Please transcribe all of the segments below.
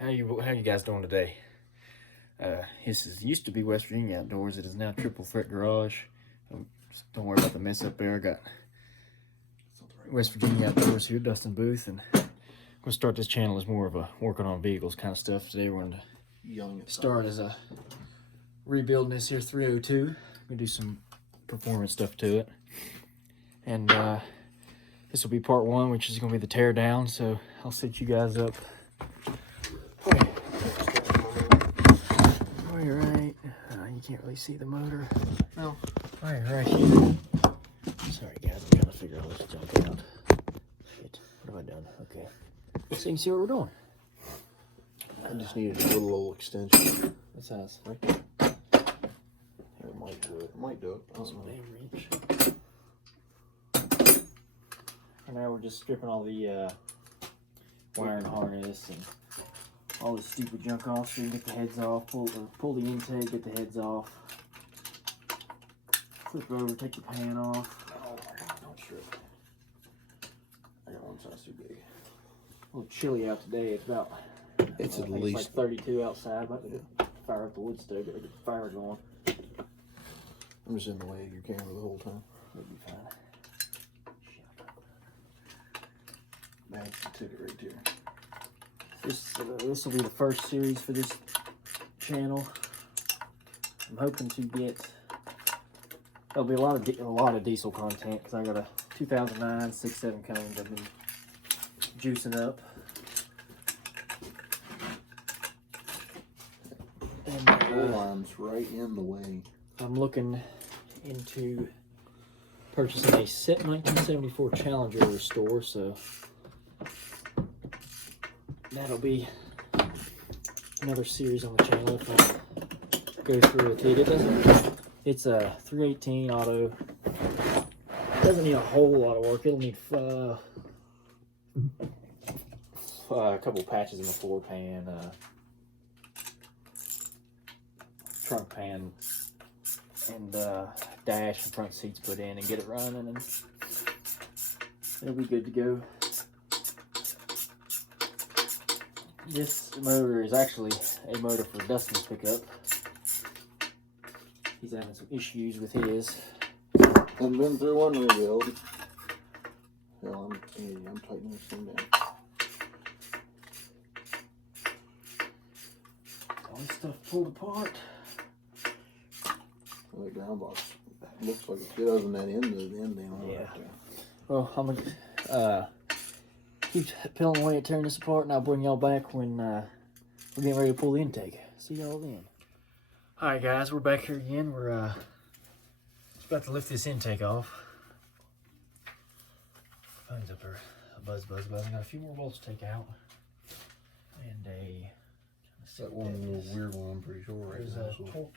How you guys doing today? This used to be West Virginia Outdoors. It is now Triple Threat Garage. Don't worry about the mess up there. I got West Virginia Outdoors here, Dustin Booth, and I'm gonna start this channel as more of a working on vehicles kind of stuff. Today we're gonna start as a rebuilding this here 302. We're gonna do some performance stuff to it, and this will be part one, which is gonna be the tear down. So I'll set you guys up. Right. You can't really see the motor. No. Right here. Sorry guys, I'm trying to figure out this junk out. Shit, what have I done? Okay. So you can see what we're doing. I just needed a little extension. What size? Right there. It might do it. It might do it. That's my reach. And now we're just stripping all the wiring harness and all this stupid junk off so you can get the heads off, pull the intake, get the heads off. Flip over, take the pan off. Oh, don't strip. I got one size too big. A little chilly out today. It's about, it's at it's least like 32 outside. About to fire up the wood stove, get the fire going. I'm just in the way of your camera the whole time. It'll be fine. That's the ticket right there. This will be the first series for this channel. I'm hoping to get. There'll be a lot of diesel content because I got a 2009 6.7 cones I've been juicing up. And the line's right in the way. I'm looking into purchasing a set 1974 Challenger restore, so that'll be another series on the channel if I go through with it. It's a 318 auto. Doesn't need a whole lot of work. It'll need a couple patches in the floor pan, trunk pan, and dash and front seats put in and get it running, and it'll be good to go. This motor is actually a motor for Dustin's pickup. He's having some issues with his. I've been through one rebuild. Hell, I'm tightening this thing down. All this stuff pulled apart. Well, the ground box looks like it's good other than that end down Yeah. right there. Well, I'm gonna keep peeling away at tearing this apart, and I'll bring y'all back when we're getting ready to pull the intake. See y'all then. Alright guys, we're back here again. We're about to lift this intake off. Phone's up there. Buzz. I got a few more bolts to take out. And That one little weird one, I'm pretty sure. Right there's now, a so.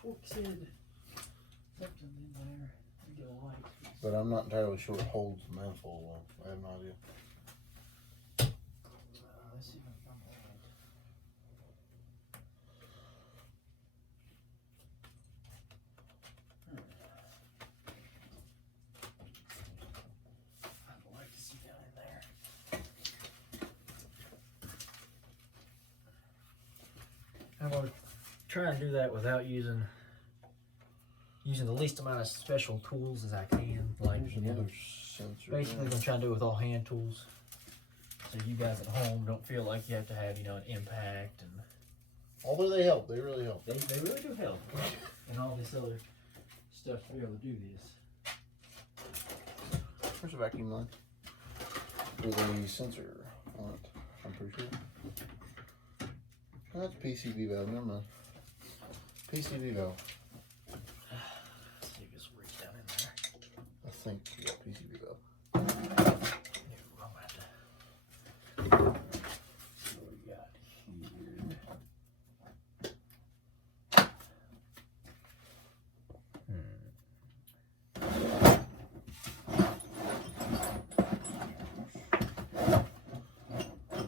torque said something in there. Let me get a light. But I'm not entirely sure it holds the manifold well. I have no idea. Let's see if I can find the light. I'd like to see down in there. I'm going to try and do that without using the least amount of special tools as I can. Like, There's another sensor. basically, I'm going to try and do it with all hand tools. So you guys at home don't feel like you have to have, an impact. And Although they help, they really help. they really do help. And all this other stuff to be able to do this. There's a vacuum line with a sensor on it, I'm pretty sure. Oh, that's a PCV valve, never mind. PCV valve. Let's see if this will reach down in there. I think you got PCV valve. See what we got here.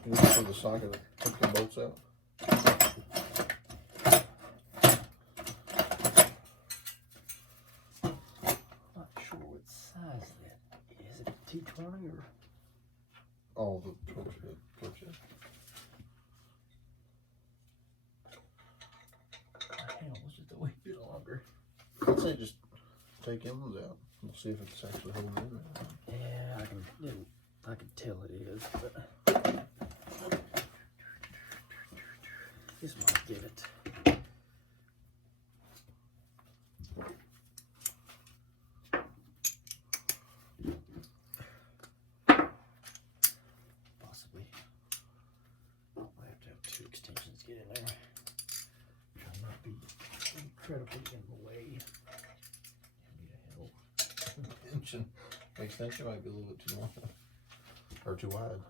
Look for the socket to take the bolts out. Not sure what size that is. It a T20 or? Oh, the torque shed. longer. I'd say just take emblems out. We'll see if it's actually holding in there. Yeah, I can tell it is, but this might get it. Possibly. I have to have 2 extensions get in there. Try not to be incredibly in the way. Need a help. Extension might be a little bit too long. Or too wide.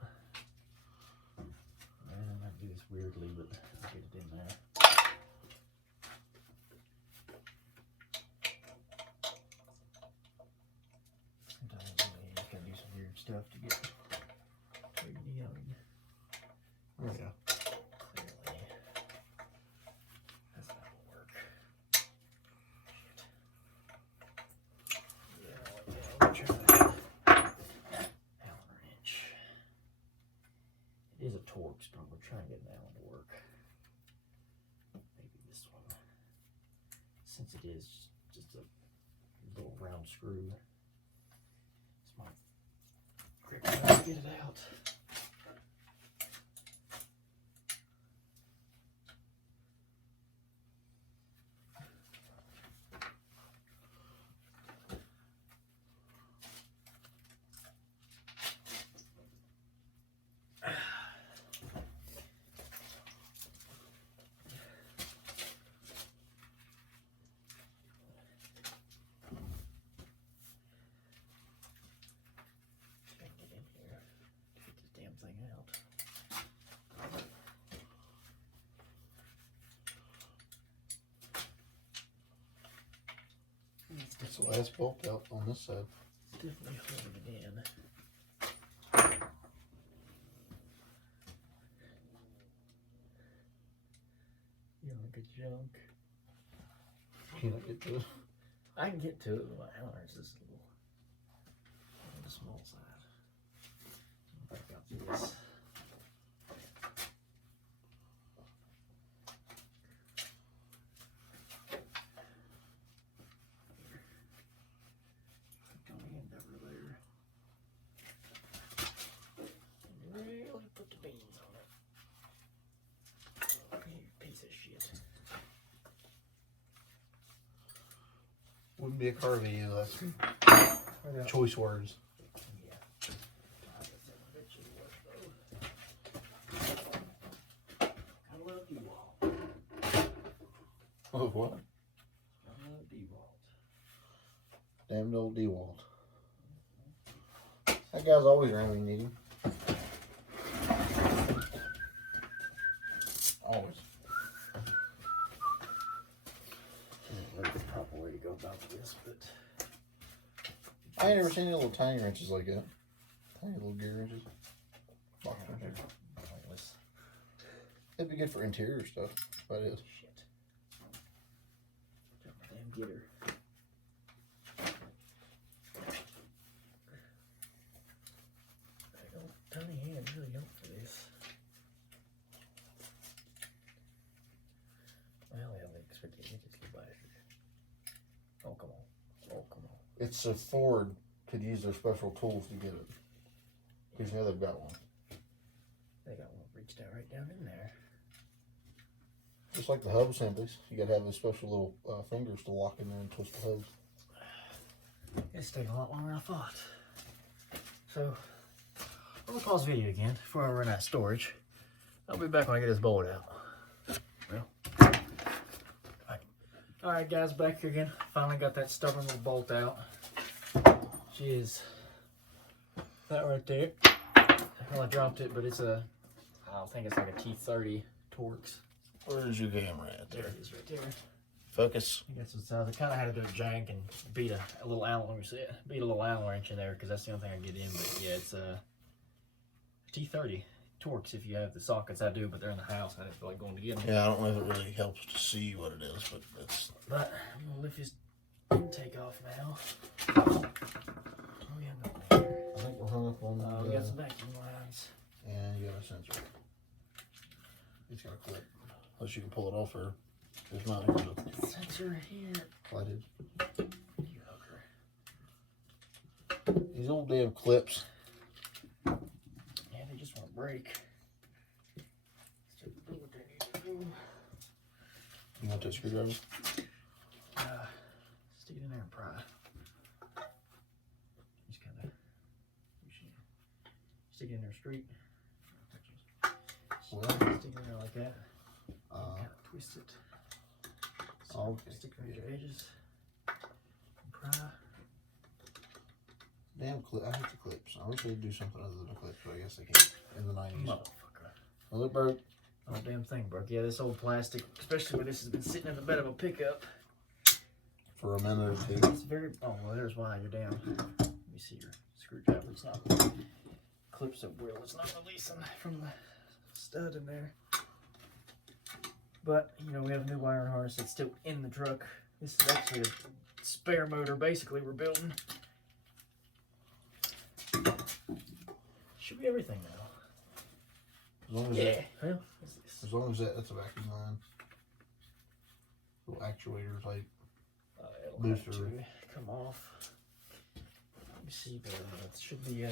I might do this weirdly, but I'll get it in there. Sometimes you just gotta do some weird stuff to get to your neon. Oh yeah. Clearly. That's not gonna work. Yeah, we'll try that. Allen wrench. It is a Torx, but we're trying to get an Allen to work. Maybe this one. Since it is just a little round screw, this might grip it out to get it out. That's the last bolt out on this side. Definitely holding it in. You look at junk. Can I get to it? I can get to it, but my Allen wrench is a little on the small side. Back out through this. Really put the beans on it. You piece of shit. Wouldn't be a car to you, that's choice words. Yeah. I love DeWalt. Oh, what? I love DeWalt. Damned old DeWalt. That guy's always around when you need him. Always. That's the proper way to go about this, but I ain't ever seen any little tiny wrenches like that. Tiny little gear wrenches. Box wrenches. pointless. It'd be good for interior stuff, but it is. Shit. Damn getter. Tiny hands really help for this. Well, I don't expect you to just get by it. Oh, come on. Oh, come on. It's a Ford could use their special tools to get it. Because now they've got one. They got one reached out right down in there. Just like the hub assemblies. You gotta have those special little fingers to lock in there and twist the hubs. It's taking a lot longer than I thought. So, I'm gonna pause the video again before I run out of storage. I'll be back when I get this bolt out. Well, alright guys, back here again. Finally got that stubborn little bolt out. She is that right there. Well, I dropped it, but it's a, I think it's like a T30 Torx. Where's your camera at There there? it is right there. Focus. I guess it's, I kind of had to do a jank and beat a little Allen, let me see it, beat a little Allen wrench in there because that's the only thing I get in. But yeah, it's a T30 Torx if you have the sockets. I do, but they're in the house. I didn't feel like going to get them. Yeah, I don't know if it really helps to see what it is, but it's. But I'm gonna lift his intake off now. Oh yeah, no. I think we're hung up on We got some vacuum lines. and you got a sensor. It's got a clip. Unless you can pull it off or. There's not even a sensor here. flathead. You hooker. These old damn clips. Yeah, they just want to break. So do what they need to do. You want that screwdriver? Stick it in there and pry. Just kind of stick it in there straight. Well, stick it in there like that. Kind of twist it. So okay. stick it around your edges. And pry. Damn clip! I hate the clips. I wish they'd do something other than a clip, but I guess they can't in the 90s. Motherfucker. Well, it broke. Oh, damn thing broke. Yeah, this old plastic, especially when this has been sitting in the bed of a pickup. For a minute or two. It's very, oh, well, there's why you're down. Let me see your screwdriver. It's not, clips at will. It's not releasing from the stud in there. But, you know, we have a new wiring harness that's still in the truck. This is actually a spare motor, basically, we're building. Should be everything now. As long as Yeah. Well, what's this? as long as that's a vacuum line. Little actuator type. It'll Booster. have to come off. Let me see, but it should be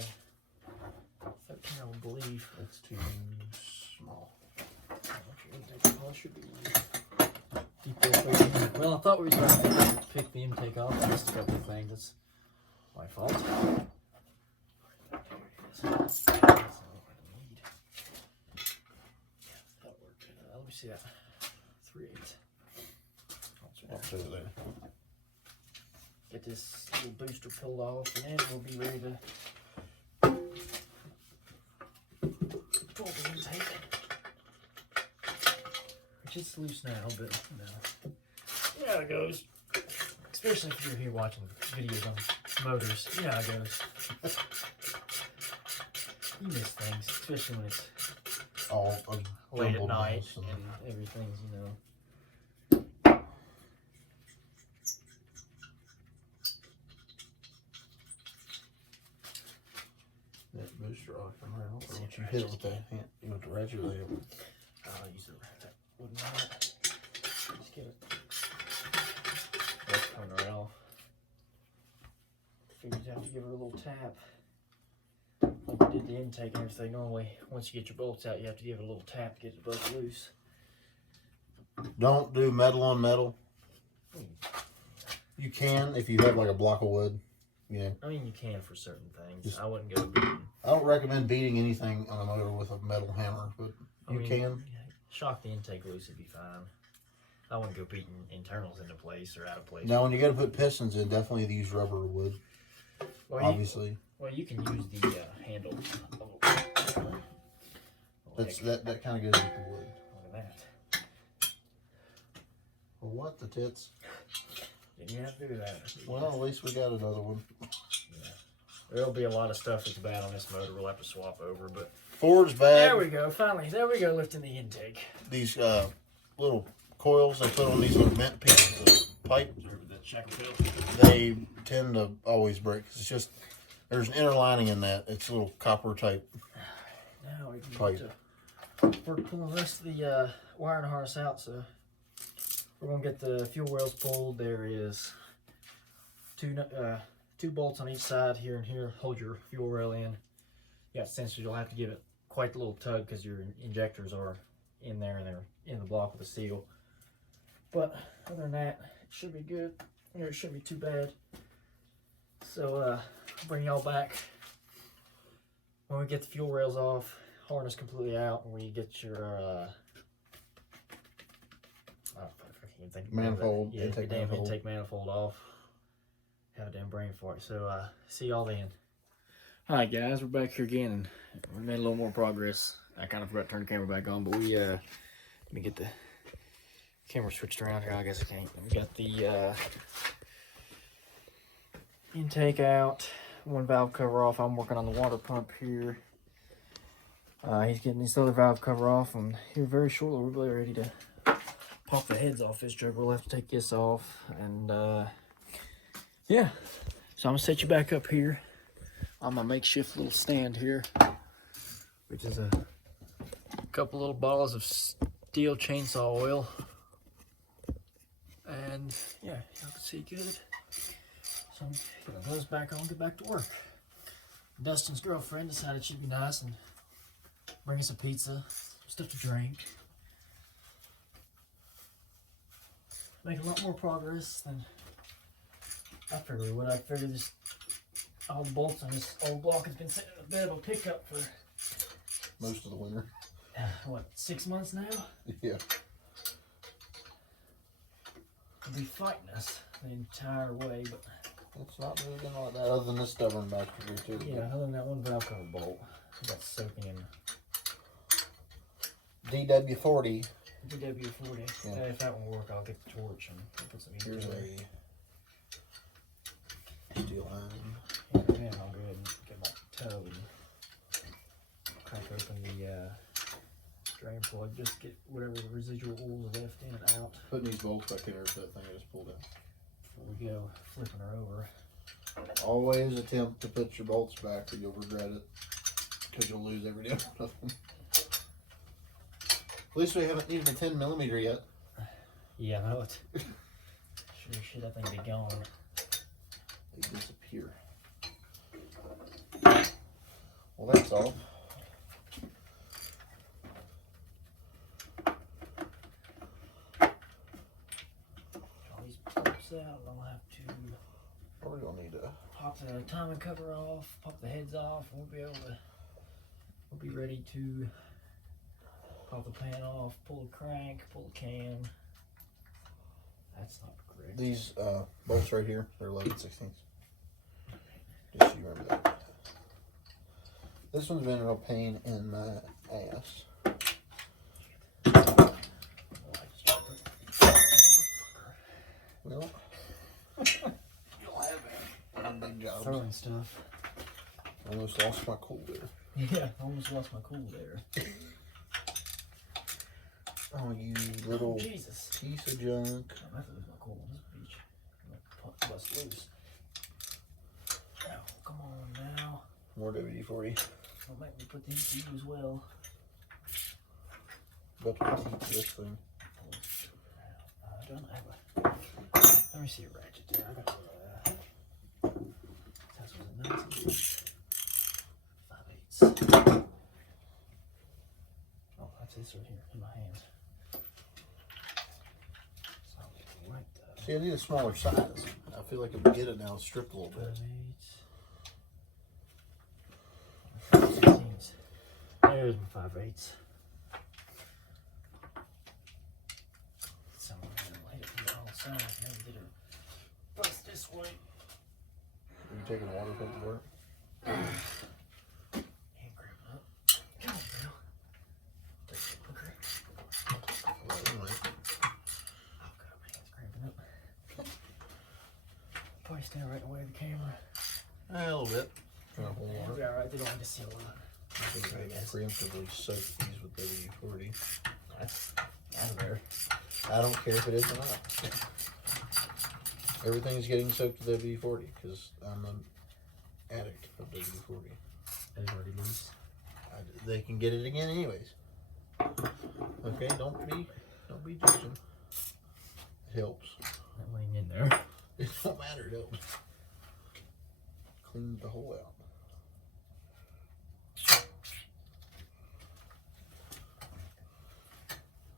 13, I would believe. That's too small. It should be well, I thought we were trying to pick the intake off. I missed a couple of things. That's my fault. That's not what I need. That worked. Let me see that. 3/8. That's over there. Get this little booster pulled off, and then we'll be ready to pull the intake. Which is loose now, but you know. You know how it goes. Especially if you're here watching videos on motors. You know how it goes. You miss things, especially when it's All late at jumbled night mess and and everything's, you know. that booster ought to come right off. Or what you hit it with that hand. You want to ratchet it there. I'll use that wooden mallet. Just get it. That's coming right off. Figured you have to give it a little tap. Like you did the intake and everything. Normally, once you get your bolts out, you have to give it a little tap to get it both loose. Don't do metal on metal. You can if you have like a block of wood. Yeah. I mean, you can for certain things. Just- I wouldn't go beating. I don't recommend beating anything on a motor with a metal hammer, but you can. Shock the intake loose, it'd be fine. I wouldn't go beating internals into place or out of place. Now, when you got to put pistons in, definitely use rubber or wood. Well, Obviously, you can use the handle. that kind of goes with the wood. Look at that. Well, what the tits? Didn't have to do that. Well, at least we got another one. Yeah. There'll be a lot of stuff that's bad on this motor. We'll have to swap over, but Ford's there bad. we go. Finally, there we go. Lifting the intake. These little coils they put on these little vent pieces of pipe, they tend to always break. It's just there's an inner lining in that. It's a little copper type. Now we can Pipe. get to work pulling the rest of the wiring harness out. So we're gonna get the fuel rails pulled. There is two bolts on each side here and here. Hold your fuel rail in. You got sensors. You'll have to give it quite a little tug because your injectors are in there and they're in the block with a seal. But other than that, it should be good. It shouldn't be too bad. So I'll bring y'all back when we get the fuel rails off, harness completely out, and we get your I can't think of Manifold, yeah, intake damn manifold. intake manifold off. Have a damn brain for it. So see y'all then. Alright guys, we're back here again and we made a little more progress. I kind of forgot to turn the camera back on, but we let me get the camera switched around here. I guess I can't. We got the intake out, one valve cover off. I'm working on the water pump here. He's getting this other valve cover off, and here very shortly we'll be ready to pop the heads off this jug. We'll have to take this off, and yeah. So I'm gonna set you back up here on my makeshift little stand here, which is a couple little bottles of steel chainsaw oil. And yeah, y'all can see good. So I'm gonna put those back on, get back to work. Dustin's girlfriend decided she'd be nice and bring us a pizza, stuff to drink. Make a lot more progress than I figured we would. I figured this all the bolts on this old block has been sitting in a bed of a pickup for most of the winter. What, 6 months now? Yeah. They'll be fighting us the entire way, but It's not moving like that, other than this stubborn bastard here too. yeah, other than that one valve cover bolt that's soaking in DW40. DW40. Yeah. If that won't work, I'll get the torch and put some heat Here's in there. a steel line. Yeah, I'll go ahead and get my toe and crack open the drain plug. Just get whatever residual oil is left in and out. Putting these bolts back in there is that thing I just pulled out. Before we go flipping her over. Always attempt to put your bolts back or you'll regret it. Because you'll lose every damn one of them. At least we haven't needed a 10mm yet. Yeah, I know it. Sure shit, that thing be gone. They disappear. Well, that's all. All these bolts out, I'll have to We're gonna need to. pop the timing cover off, pop the heads off, and we'll be ready to pop the pan off, pull the crank, pull the cam. That's not correct. These bolts right here, they're 11/16. Just so you remember that. This one's been a real pain in my ass. Well, you'll have one big job. Throwing stuff. Almost lost my cool there. Yeah, I almost lost my cool there. Oh, you little Jesus. piece of junk. I have to lose my cool on this beach. Bust loose. Now, come on now. More WD-40. Don't make me put these to you as well. About to teach this thing. I don't have a. Let me see a ratchet there. I got that was a 5/8. Oh, that's this right here in my hands. So I'll get it right there. See, I need a smaller size. I feel like if we get it now, it's stripped a little bit. 5/8. There's my 5/8. Somewhere in the way to the all sides. Maybe did it bust this way. Are you taking water from the work? Hand grab it up. Come on, Bill. Take the hooker. I've got my hands cramping up. Probably stand right in the way of the camera. A little bit. Yeah, it'll be alright. They don't need to see a lot. I think I preemptively soak these with WD-40. That's out of there. I don't care if it is or not. Everything's getting soaked with WD-40 because I'm an addict of WD-40. They've already loose. They can get it again anyways. Okay, don't be judging. It helps. That laying in there. It don't matter, it helps. Clean the hole out.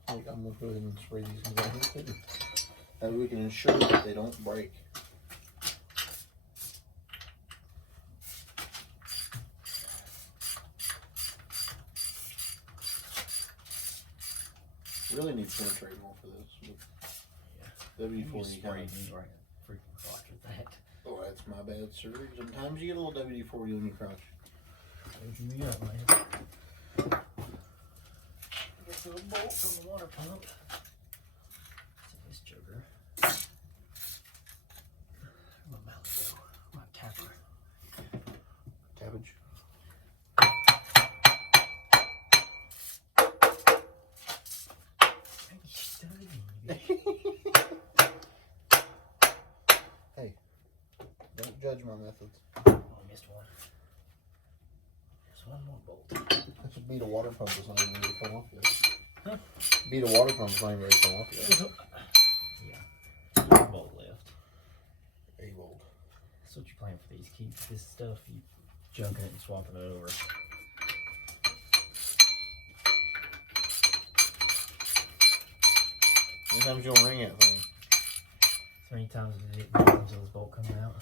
I'm gonna go ahead and spray these things out here too. That way we can ensure that they don't break. Really need to penetrate more for this. Yeah. WD-40 kind of. Right. Freaking crotch with that. Oh, that's my bad, sir. Sometimes you get a little WD-40 on your crotch. Open me up, man. Get the little bolt from the water pump. It's this jogger. Where'd my mallet go? My tapper. Cabbage. Maybe studying. Hey, don't judge my methods. Oh, I missed one. There's one more bolt. That should beat a water pump is not even ready to come off yet. Huh? Beat a water pump is not even ready to come off yet. Yeah. That's what you plan for these. Keep this stuff, you junking it and swapping it over. How many times you gonna ring that thing? So many times until this bolt comes out.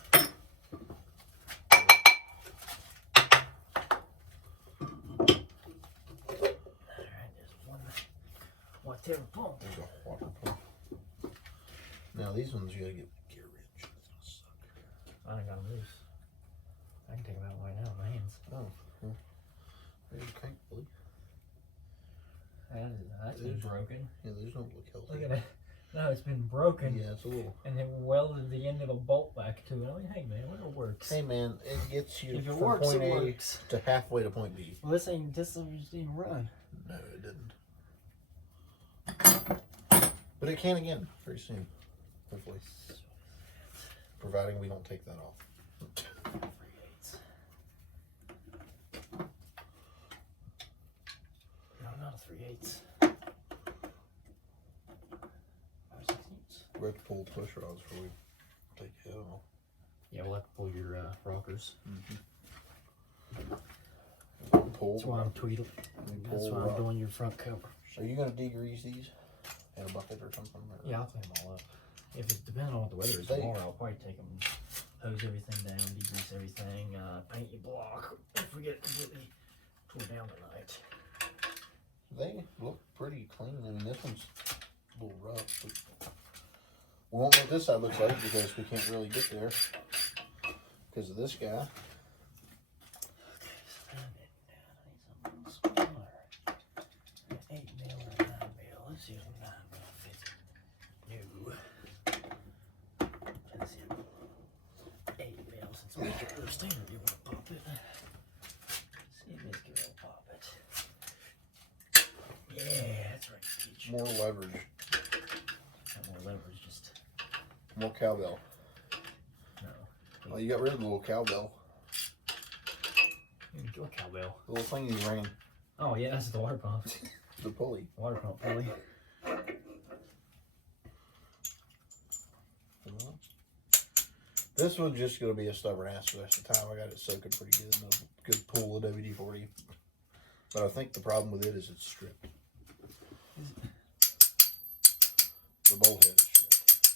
Alright, there's one water pump. There's a water pump. Now these ones you gotta get gear wrench. It's gonna suck. I ain't got them loose. I can take them out right now with my hands. Oh, well, there's a crank pulley. That's been broken. Yeah, those don't look healthy. Look at it. No, it's been broken. Yeah, it's a little. And then welded the end of a bolt back to it. I mean, hey man, whatever works. Hey man, it gets you If it from works, point it A works. to halfway to point B. Well, this just didn't run. No, it didn't. But it can again very soon, hopefully. Providing we don't take that off. 3/8. No, not a 3/8. 5/16. We have to pull the push rods before we take the head off. Yeah, we'll have to pull your rockers. Pull. That's why I'm tweedling. That's why I'm doing your front cover. So are you gonna degrease these in a bucket or something? Or? Yeah, I'll clean them all up. If it's depending on what the weather is tomorrow, I'll probably take them, hose everything down, degrease everything, paint your block if we get it completely tore down tonight. They look pretty clean. I mean, this one's a little rough, but we won't know what this side looks like because we can't really get there because of this guy. Standard, you want to pop it? See if this girl will pop it. Yeah, that's right, Peach. More leverage. Not more leverage, just More cowbell. no. Oh, you got rid of the little cowbell. What cowbell? The little thing you ran. Oh yeah, that's the water pump. The pulley. Water pump pulley. This one's just going to be a stubborn ass for the rest of the time. I got it soaking pretty good in a good pool of WD-40. But I think the problem with it is it's stripped. The bolt head is stripped.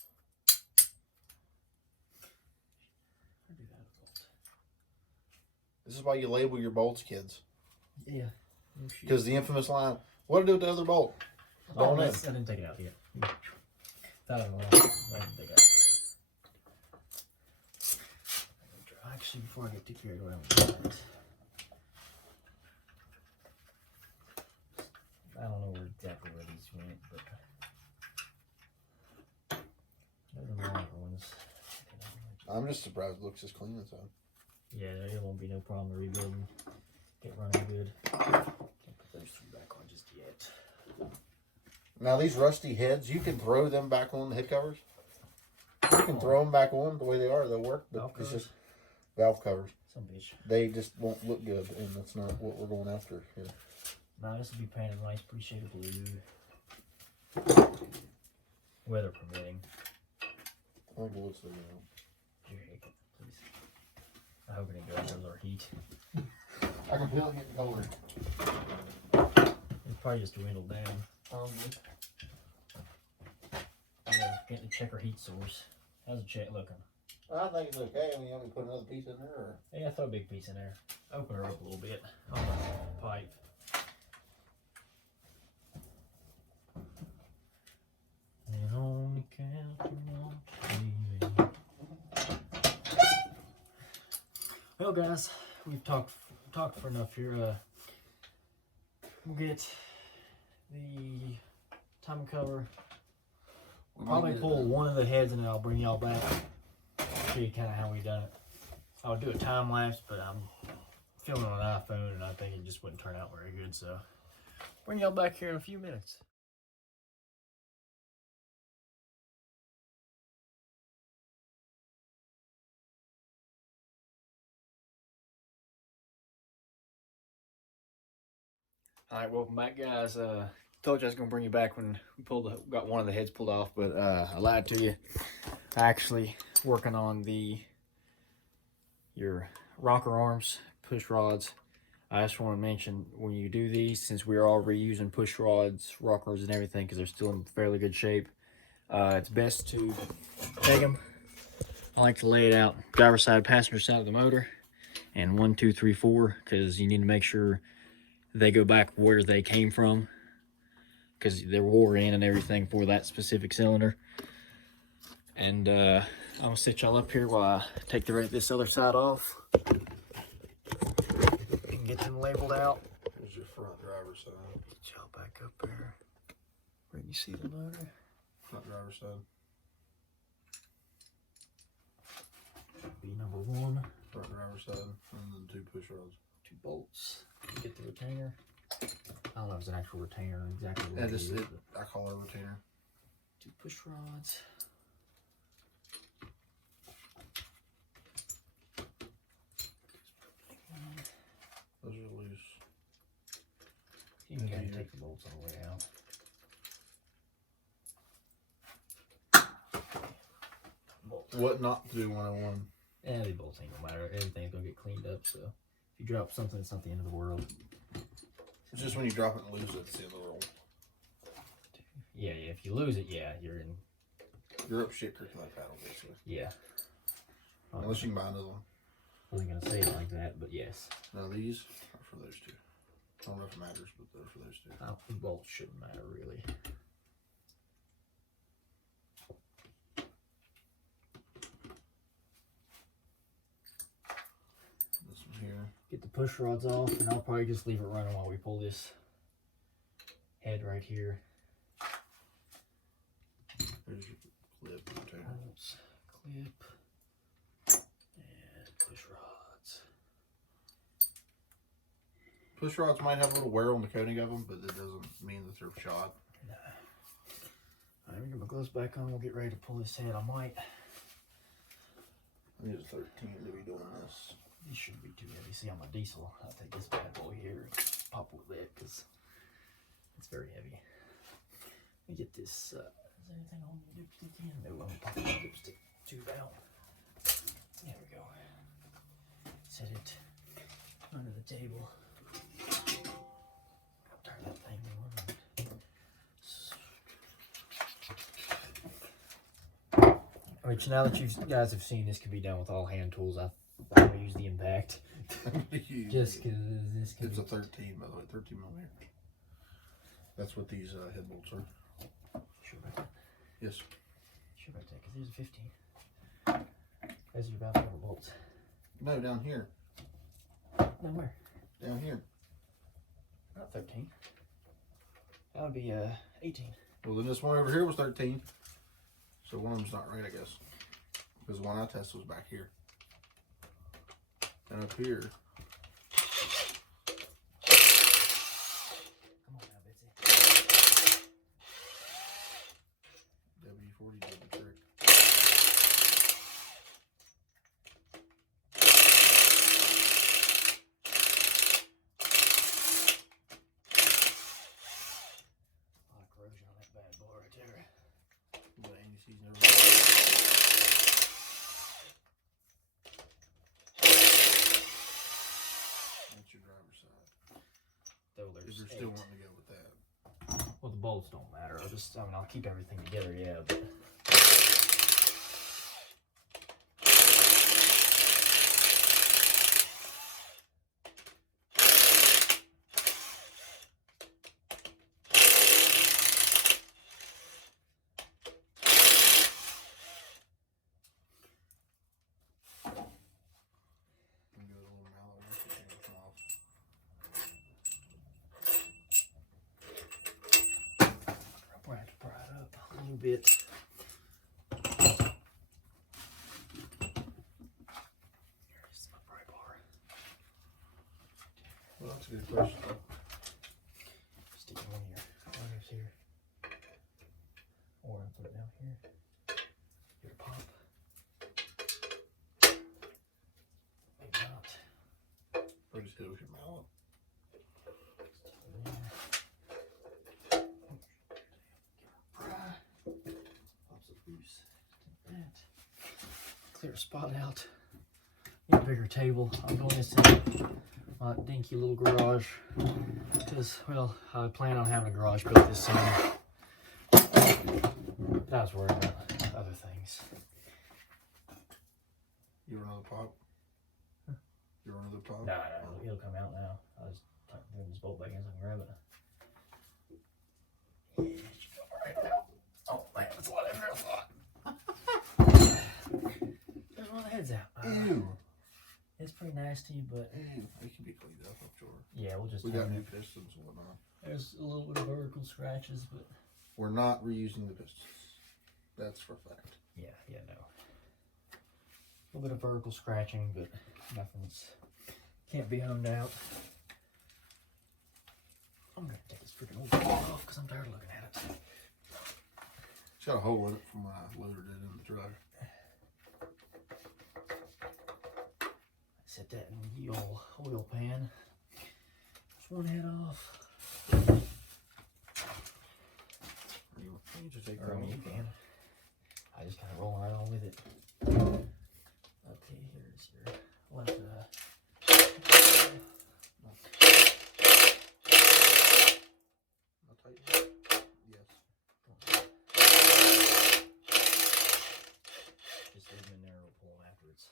This is why you label your bolts, kids. Yeah. Because the infamous line, what to do with the other bolt? Oh, Don't know. I didn't take it out yet. That I didn't take it out. Actually, before I get too carried away, I don't know exactly where these went, but those are my other ones. I'm just surprised it looks as clean as that. Yeah, it won't be no problem to rebuild them. Get running good. Can't put those three back on just yet. Now these rusty heads, you can throw them back on the head covers. You can throw them back on the way they are; they'll work. But it's just valve covers. Some bitch. They just won't look good, and that's not what we're going after here. Nah, this will be painted nice, pretty shade of blue. Weather permitting. I think it looks like Here, please. I hope it goes under our heat. I can feel it getting colder. It's probably just dwindled down. Yeah, getting to check our heat source. How's the check looking? I think it's okay. I mean, you want me to put another piece in there? Or? Yeah, throw a big piece in there. Open her up a little bit on the pipe. And on the count of one, well, guys, we've talked for enough here. We'll get the timing cover. We'll probably pull one of the heads and then I'll bring y'all back. Show you kind of how we done it. I would do a time lapse, but I'm filming on an iPhone and I think it just wouldn't turn out very good. So bring y'all back here in a few minutes. All right, welcome back, guys. Told you I was gonna bring you back when we got one of the heads pulled off, but I lied to you. I actually working on the your rocker arms, push rods. I just want to mention, when you do these, since we're all reusing push rods, rockers, and everything, because they're still in fairly good shape, it's best to take them. I like to lay it out driver's side, passenger side of the motor, and 1, 2, 3, 4, because you need to make sure they go back where they came from, because they're wore in and everything for that specific cylinder. And I'm gonna sit y'all up here while I take this other side off and get them labeled out. Here's your front driver's side. Get y'all back up there where you see the motor. Front driver's side. Be number 1. Front driver's side, and then 2 push rods. 2 bolts. Get the retainer. I don't know if it's an actual retainer exactly what Yeah, it is. I call it a retainer. 2 push rods. Those are loose. You can kind of take the bolts all the way out. Bolts. What not to do 101? Yeah, the bolts ain't gonna matter. Everything's gonna get cleaned up, so if you drop something, it's not the end of the world. It's just when you drop it and lose it, it's the end of the world. Yeah, if you lose it, yeah, you're in. You're up shit creek like paddle, basically. Yeah. Unless you can buy another one. I wasn't gonna say it like that, but yes. Now these are for those 2. I don't know if it matters, but they're for those 2. The bolts shouldn't matter, really. This one here. Get the push rods off, and I'll probably just leave it running while we pull this head right here. There's your clip retainer. Bolts, clip, and push rods. Push rods might have a little wear on the coating of them, but that doesn't mean that they're shot. Nah. Alright, get my gloves back on. We'll get ready to pull this head. I might. I need a 13 to be doing this. These shouldn't be too heavy. See, on my diesel, I'll take this bad boy here and pop with that because it's very heavy. Let me get this. Is there anything on the dipstick in? No, I'm gonna pop the dipstick tube out. There we go. Set it under the table. I'll turn that thing on. Which, now that you guys have seen, this can be done with all hand tools. I'm gonna use the impact. Just because this can. It's a 13, by the way, 13 millimeter. That's what these head bolts are. Sure about that? Yes. Sure about that, because there's a 15. Those are about rubber bolts. No, down here. No, where? Down here. Not 13. That would be 18. Well, then this one over here was 13. So one of them's not right, I guess. Because the one I tested was back here. And up here. Come on now, Bitsy. W40 did the trick. A lot of corrosion on that bad boy right there. But Andy's never. That's your driver's side. Though If there's you're still wanting to go with that. well, the bolts don't matter. I'll keep everything together, yeah, but. And do a little mallet work to take it off. I'll probably have to pry it up a little bit. Here's my pry bar. Well, that's a good question. Stick one of your wires here. Or put it down here. Give it a pop. Maybe not. Or just hit it with your mallet. Pops it loose. Like that. Clear a spot out. Get bigger table. I'm doing this in my dinky little garage because, well, I plan on having a garage built this summer. But I was worried about other things. You want another pop? You want another pop? No, it'll come out now. I was doing this bolt back in so I can grab it. Yeah, it should come right out. Oh man, that's a lot heavier than I thought. There's one of the heads out. Ew. It's pretty nasty, but Ew. It can be cleaned up, I'm sure. yeah, we'll just. We got new pistons and whatnot. There's a little bit of vertical scratches, but we're not reusing the pistons. That's for a fact. Yeah, no. A little bit of vertical scratching, but nothing's can't be honed out. I'm gonna take this freaking old thing off because I'm tired of looking at it. It's got a hole in it from when I loaded it in the truck. Set that in the oil pan. Just one head off. You just take Or that I mean, you off. can. I just kind of roll right on with it. Okay, here's your left. I'll tighten it. Yes. Just leave them in there. We'll pull them afterwards.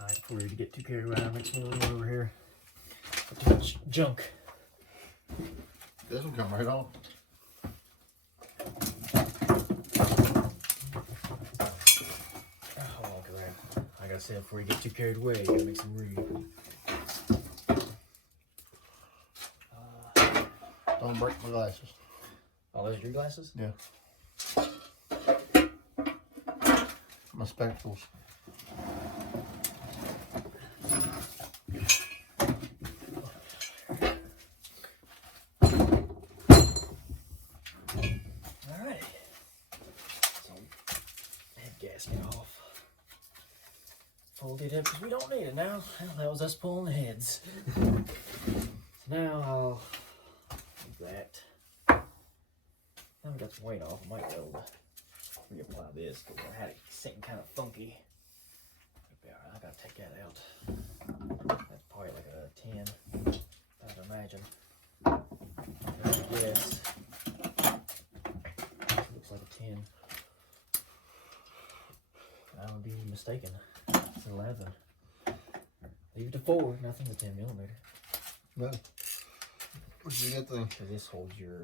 Alright, before you get too carried away, I'll mix one over here. Too much junk. This will come right on. Oh, correct. Like I said, before you get too carried away, you gotta make some room. Don't break my glasses. Oh, those are your glasses? Yeah. My spectacles. Alright. So, head gasket off. Fold it up because we don't need it now. Well, that was us pulling the heads. So now I'll do that. Now we got some weight off. I might be able to reapply this because I had it sitting kind of funky. Alright, I gotta take that out. That's probably like a 10, I'd imagine. Yes. Looks like a 10. I would be mistaken. It's 11. Leave it to 4, nothing but 10 millimeter. No. What did you get then? Because this holds your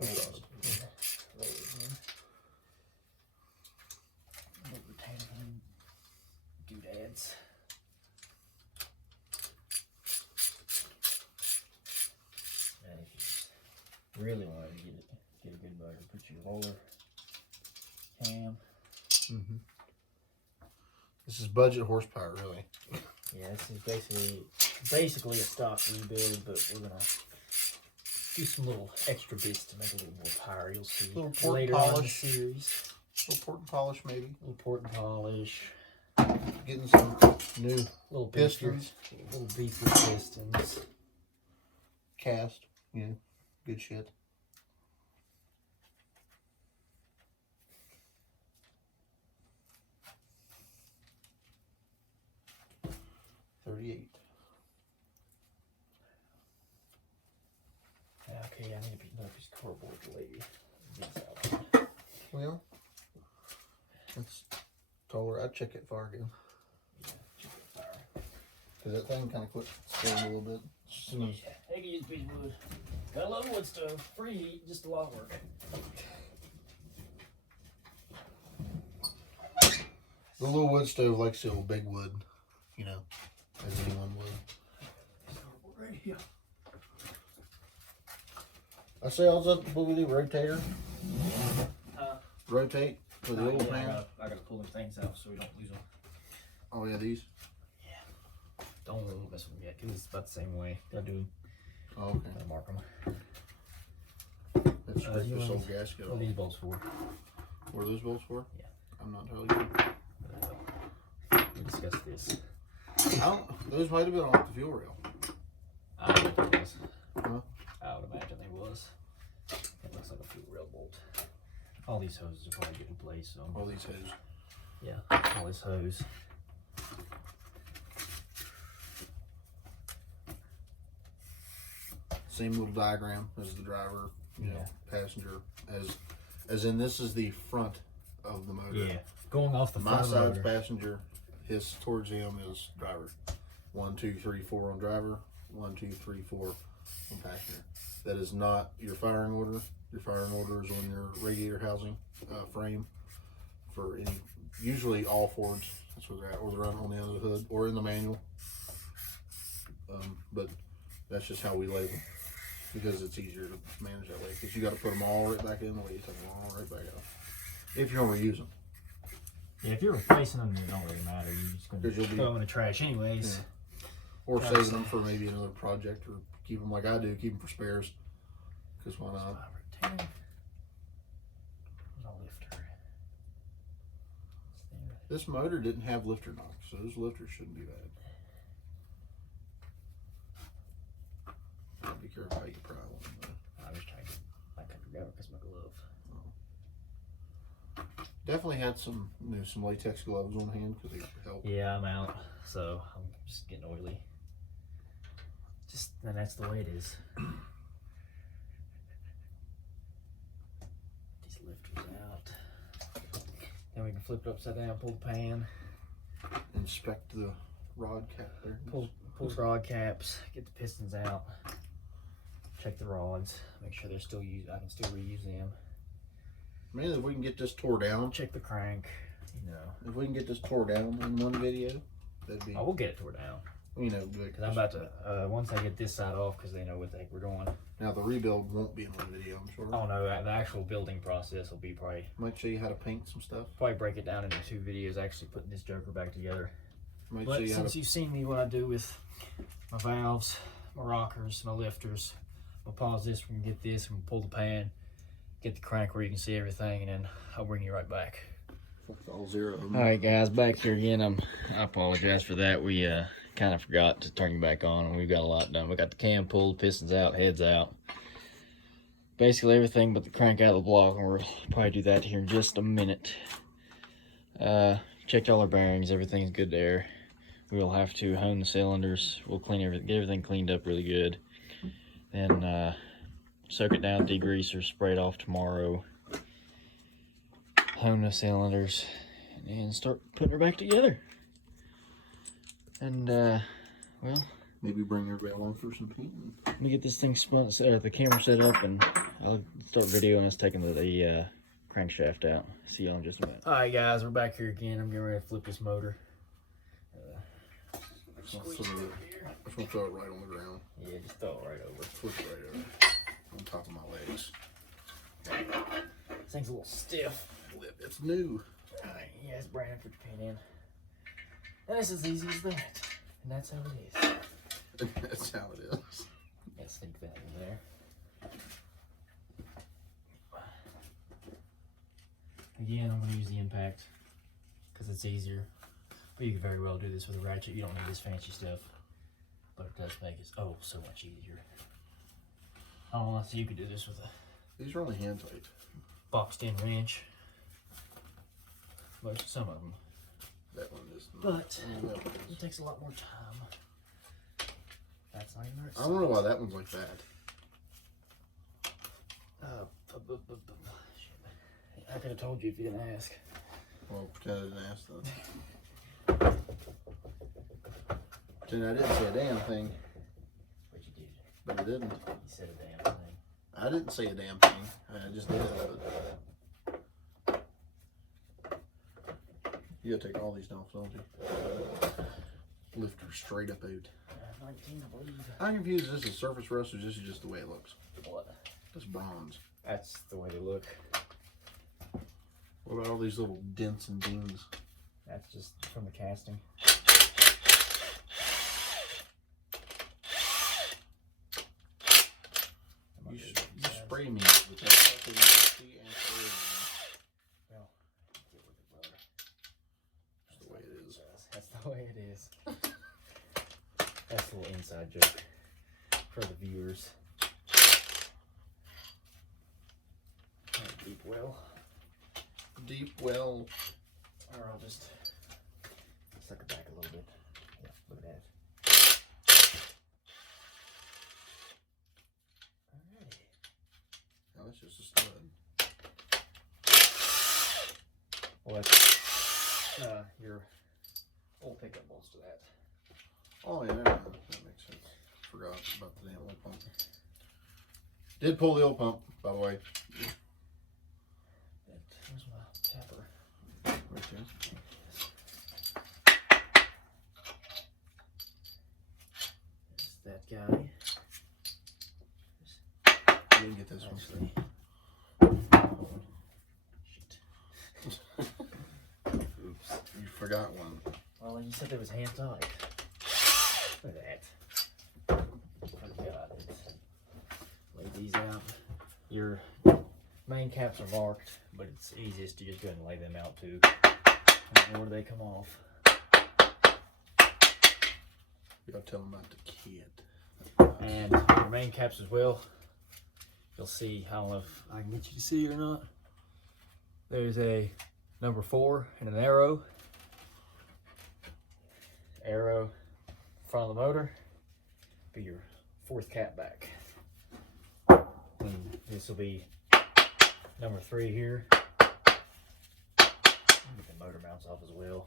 rollers in. Retaining doodads. And if you really want to get a good motor, put your roller cam. Mm-hmm. This is budget horsepower, really. Yeah, this is basically a stock rebuild, but we're gonna do some little extra bits to make it a little more power. You'll see Little port later on in the polish. series. Little port and polish, maybe. A little port and polish. Getting some new Little pistons. Little beefier pistons. Cast. You know, good shit. $38. Yeah, okay, I need a piece of cardboard to lay these out. Well, that's taller. I'd check it far again. Yeah, check it fire. Because that thing kind of quit spinning a little bit. As soon as Yeah, they can use a piece of wood. Got a lot of wood stove. Free heat, just a lot of work. the little wood stove likes the old big wood. you know, as anyone would. Right here. I say all up what we do, rotator. Rotate for the old pan. I gotta pull them things out so we don't lose them. Oh yeah, these. Yeah. Don't mess with them yet, because it's about the same way. Gotta do. Oh, okay. Gotta mark them. Let's scrape this old gasket What are off. these bolts for? What are those bolts for? Yeah. I'm not entirely sure. We discussed this. Those might have been off the fuel rail. I don't think it was. Huh? I would imagine they was. It looks like a fuel rail bolt. All these hoses are probably good in place, so. All these hoses. Yeah, all this hose. Same little diagram as the driver, you know, passenger. As in, this is the front of the motor. Yeah, going off the My front of the side's motor. passenger. His towards him is driver. 1, 2, 3, 4 on driver. 1, 2, 3, 4 on passenger. That is not your firing order. Your firing order is on your radiator housing frame for any, usually all Fords. That's where they're at, or they're on the end of the hood, or in the manual. But that's just how we label, because it's easier to manage that way. Because you got to put them all right back in the way you take them all right back out. If you don't reuse them. Yeah, if you're replacing them, it don't really matter. You're just going 'Cause to you'll be- throw them in the trash anyways. Yeah. Or Yeah, saving so- them for maybe another project, or keep them like I do, keep them for spares. Because why not? There's a lifter. This motor didn't have lifter knocks, so those lifters shouldn't be bad. Be careful how you pry one. I was trying to get my country together because my glove. Definitely had some, you know, some latex gloves on hand because they help. Yeah, I'm out, so I'm just getting oily. And that's the way it is. These lifters out. Then we can flip it upside down, pull the pan, Inspect the rod cap there. pull the rod caps, get the pistons out, check the rods, make sure they're still used. I can still reuse them. Mainly if we can get this tore down. Check the crank, you know. If we can get this tore down in one video, that'd be, I will get it tore down. you know, good. Because I'm about to, once I get this side off, because they know what the heck we're doing. Now the rebuild won't be in one video, I'm sure. I don't know, the actual building process will be Might show you how to paint some stuff. probably break it down into 2 videos, actually putting this joker back together. Might show But you how since to. you've seen me what I do with my valves, my rockers, my lifters, I'll pause this, we can get this, and pull the pan, get the crank where you can see everything, and then I'll bring you right back. All zero. All right, guys, back here again. I apologize for that. We kind of forgot to turn you back on, and we've got a lot done. We got the cam pulled, pistons out, heads out, basically everything but the crank out of the block, and we'll probably do that here in just a minute. Checked all our bearings, everything's good there. We'll have to hone the cylinders. We'll clean everything, get everything cleaned up really good. Then soak it down, degreaser, spray it off tomorrow. Hone the cylinders and start putting her back together. And well, Maybe bring everybody along for some painting. let me get this thing spun, the camera set up, and I'll start videoing us taking the crankshaft out. See y'all in just a minute. All right, guys, we're back here again. I'm getting ready to flip this motor. Just gonna throw it right on the ground. Yeah, just throw it right over. Flip it right over. On top of my legs. This thing's a little stiff. It's new. All right, yeah, it's brand, put your pin in. And it's as easy as that. And that's how it is. That's how it is. Got sneak that in there. Again, I'm going to use the impact because it's easier. But you can very well do this with a ratchet. You don't need this fancy stuff. But it does make it so much easier. Oh, so you could do this with a These are only hand tight. boxed in wrench. But some of them. That one is. But That one is. it takes a lot more time. That's not even right. I don't know why that one's like that. Shit. I could have told you if you didn't ask. Well, pretend I didn't ask them. Pretend I didn't say a damn thing, But you did. but I didn't. You said a damn thing. I didn't say a damn thing. I just did it. You gotta take all these off, don't you? lifter straight up out. 19, I believe. I'm confused. Is this a surface rust or is this just the way it looks? What? That's bronze. That's the way they look. What about all these little dents and dings? That's just from the casting. You spray me with that fucking rusty and spray. Well, get with it, brother. That's the way it is. That's the way it is. That's a little inside joke for the viewers. Deep well. Deep well. Or I'll just suck it back a little bit. Yeah, look at that. Alrighty. Now that's just a stud. Well, that's your old pickup bolts to that. Oh yeah, that makes sense. Forgot about the damn oil pump. Did pull the oil pump, by the way. Where's my tapper? Right there. There's that guy. I didn't get this one. Actually. Shit. Oops. You forgot one. Well, you said there was hand tied. Look at that. Forgot it. Lay these out. Your main caps are marked, but it's easiest to just go ahead and lay them out too. Where do they come off? You gotta tell them about the kit. And your main caps as well. You'll see, I don't know if I can get you to see or not. There's a number 4 and an arrow. Arrow front of the motor. Be your 4th cap back. And this will be number 3 here. Get the motor mounts off as well.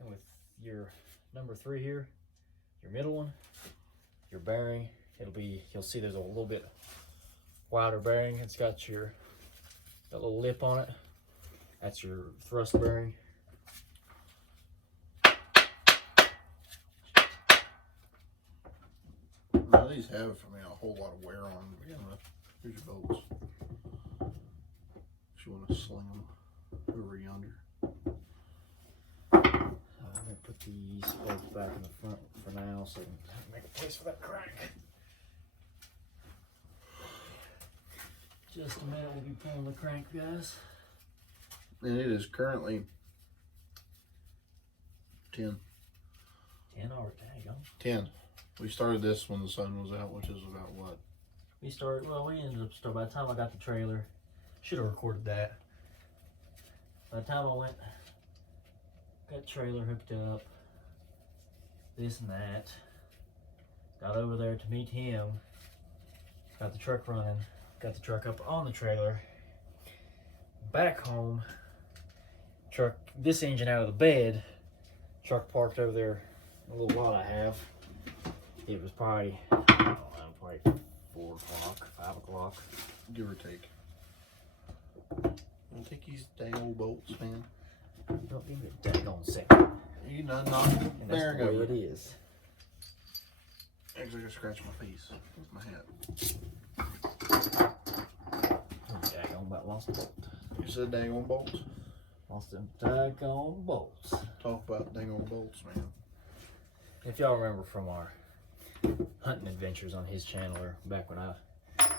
And with your number 3 here, your middle one, your bearing, it'll be, you'll see there's a little bit wider bearing. It's got your, that little lip on it. That's your thrust bearing. Now these have, I mean, a whole lot of wear on them. But, yeah, here's your bolts. If you want to sling them over yonder. I'm gonna put these bolts back in the front for now so I can make a place for that crank. Just a minute, we'll be pulling the crank, guys. And it is currently 10. 10 hours, there you go. 10. We started this when the sun was out, which is about what? We started, well, we ended up starting, by the time I got the trailer, should have recorded that. By the time I went, got the trailer hooked up, this and that, got over there to meet him, got the truck running, got the truck up on the trailer, back home, truck, this engine out of the bed, truck parked over there, a little lot I have. It was probably, I don't know, probably 4 o'clock, 5 o'clock. Give or take. You take these dang old bolts, man. Don't give me a daggone second. You done knocked the And that's bearing the way over. it is. Actually, I gotta scratch my face with my hat. Daggone about lost a bolt. You said dang old bolts? Lost them daggone bolts. Talk about dang old bolts, man. If y'all remember from our hunting adventures on his channel, or back when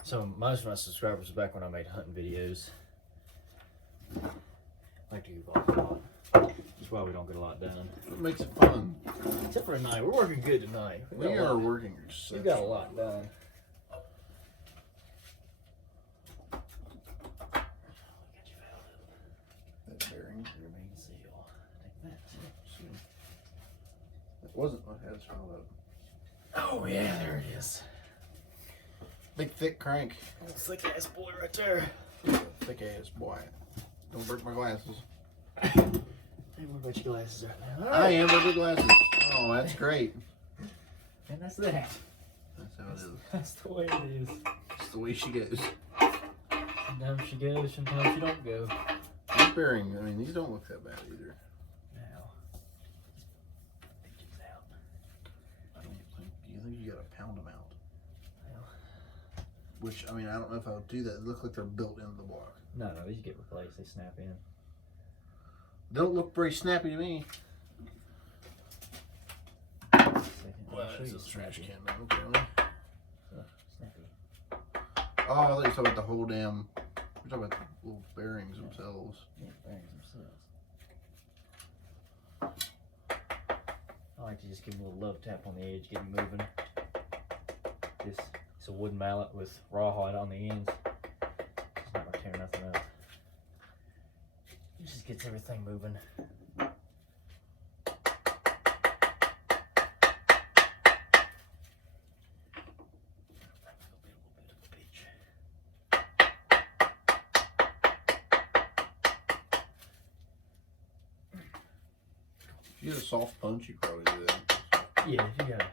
so most of my subscribers back when I made hunting videos. I like to goof off a lot. That's why we don't get a lot done. It makes it fun. Except for tonight. We're working good tonight. We are working. We've got a lot done. That bearing. Your main seal. Take that. See. It wasn't my head swelled up. Oh yeah, there it is. Big thick crank. Little thick ass boy right there. Thick ass boy. Don't break my glasses. Hey, what about your glasses right now? I am with the glasses. Oh, that's great. And that's that. That's how it is. That's the way it is. It's the way she goes. Sometimes she goes, sometimes she don't go. These bearings, I mean, these don't look that bad either. Now, pigeons out. Do you think you gotta pound them out? Well, Which, I mean, I don't know if I would do that. They look like they're built into the block. no, these get replaced. They snap in. They don't look very snappy to me. Well, it's a trash can now, apparently. Snappy. Oh, I thought you were talking about the whole damn. You're talking about the little bearings themselves. Yeah, bearings themselves. I like to just give them a little love tap on the edge, get them moving. It's a wooden mallet with rawhide on the ends. It's not gonna tear nothing up. It just gets everything moving. If you had a soft punch, you could probably do that. Yeah, you gotta.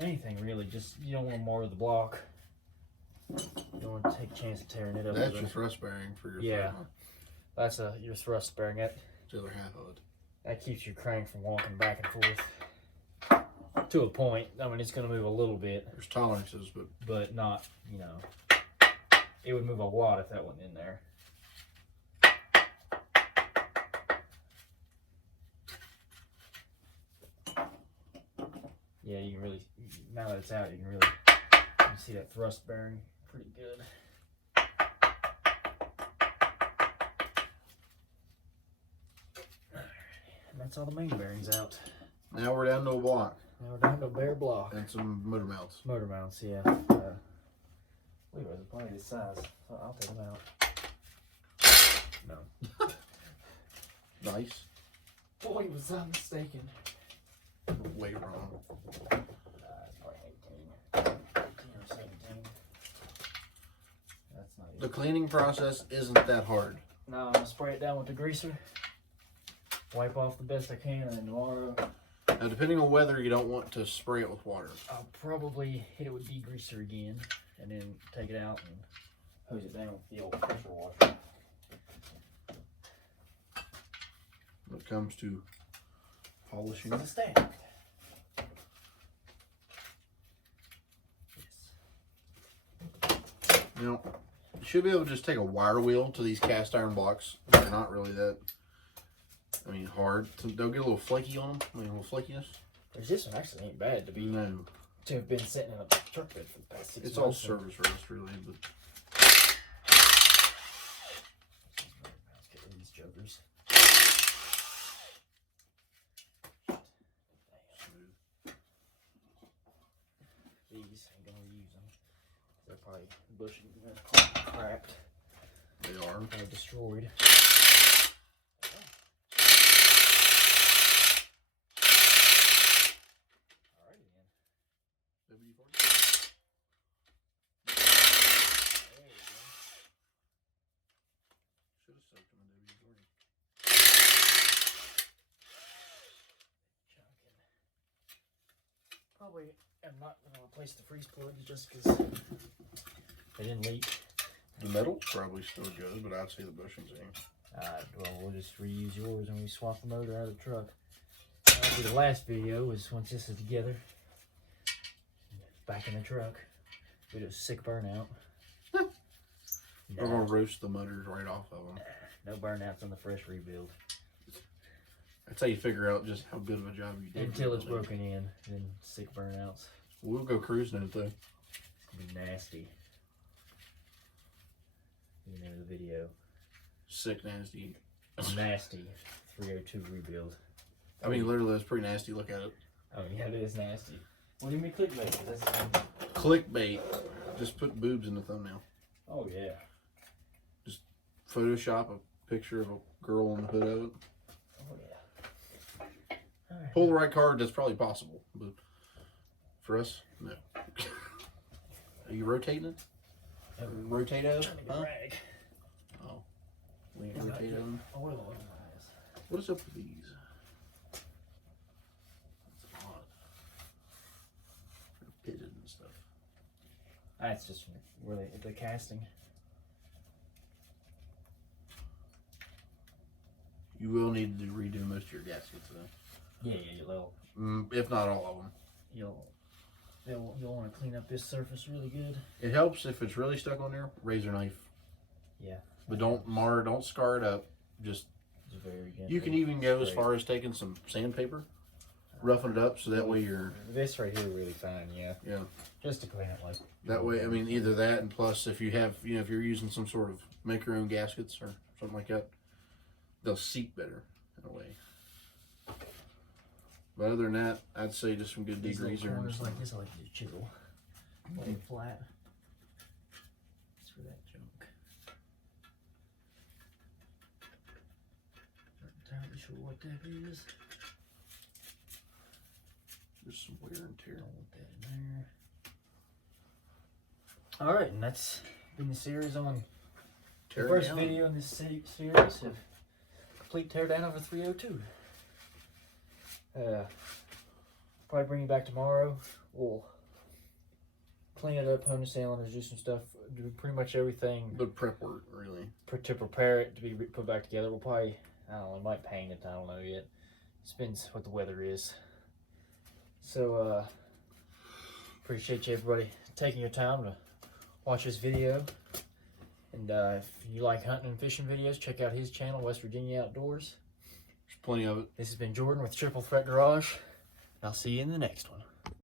Anything really, just you don't want to mar the block. You don't want to take a chance of tearing it up. That's your thrust bearing for your yeah. That's your thrust bearing. The other half of it. That keeps your crank from walking back and forth. To a point. I mean, it's going to move a little bit. There's tolerances, but not, you know. It would move a lot if that wasn't in there. Yeah, you can really, now that it's out, you can see that thrust bearing pretty good. And that's all the main bearings out. Now we're down to a block. Now we're down to a bare block. And some motor mounts. Motor mounts, yeah. Leroy's are plenty this size, so I'll take them out. No. Nice. Boy, was I mistaken. Way wrong. It's probably 18 or 17. That's not The even. cleaning process isn't that hard. No, I'm gonna spray it down with the greaser. Wipe off the best I can, and then tomorrow Now, depending on weather, you don't want to spray it with water. I'll probably hit it with degreaser again, and then take it out and hose it down with the old pressure washer. When it comes to polishing. It's a standard. Yes. Now, you should be able to just take a wire wheel to these cast iron blocks. They're not really that, I mean, hard. They'll get a little flaky on them. I mean, a little flakiness. This one actually ain't bad to have been sitting in a truck bed for the past 6 months. It's all service rust, really. But let's get rid of these jokers. These ain't gonna use them. They're probably bushing cracked. they are. They're destroyed. Alrighty then. WD-40. There you go. Should have soaked them in WD-40. Chunking. Probably am not gonna replace the freeze plugs just because they didn't leak. The metal's probably still good, but I'd say the bushings ain't. Well, we'll just reuse yours when we swap the motor out of the truck. That'll be the last video, was once this is together. Back in the truck. We do a sick burnout. We're gonna roast the motors right off of them. No burnouts on the fresh rebuild. That's how you figure out just how good of a job you did. Until it's broken in, then sick burnouts. We'll go cruising in it though. It's gonna be nasty. The name of the video. Sick nasty. Nasty 302 rebuild. I mean, literally, that's pretty nasty. Look at it. Oh yeah, it is nasty. What do you mean clickbait? That's Clickbait. Just put boobs in the thumbnail. oh yeah. Photoshop a picture of a girl on the hood of it. Oh yeah. All right. Pull the right card, that's probably possible. But for us, no. Are you rotating it? Rotato? Trying to get a Huh? rag. Oh. We ain't rotating. Oil on my eyes. What is up with these? That's odd. Pitted and stuff. That's just really the casting. You will need to redo most of your gaskets though. Yeah, you'll If not all of them. you'll want to clean up this surface really good. It helps if it's really stuck on there. Razor knife. Yeah. But don't scar it up. Just very gently. you can even go as far as taking some sandpaper, roughing it up so that way you're. This right here really fine. Yeah. Yeah. Just to clean it like. That way, I mean, either that and plus if you have, if you're using some sort of make your own gaskets or something like that, they'll seat better in a way. But other than that, I'd say just some good degreaser. Corners like this, I like to chisel. Lay it flat. That's for that junk. Not entirely sure what that is. There's some wear and tear. Don't want that in there. All right, and that's been the series on the first video in this series of complete teardown of a 302. Probably bring you back tomorrow. We'll clean it up, hone the cylinders, do some stuff, do pretty much everything. The prep work, really. To prepare it to be put back together. We'll probably, I don't know, might paint it, I don't know yet. Depends what the weather is. So, appreciate you everybody taking your time to watch this video. And if you like hunting and fishing videos, check out his channel, West Virginia Outdoors. There's plenty of it. This has been Jordan with Triple Threat Garage. I'll see you in the next one.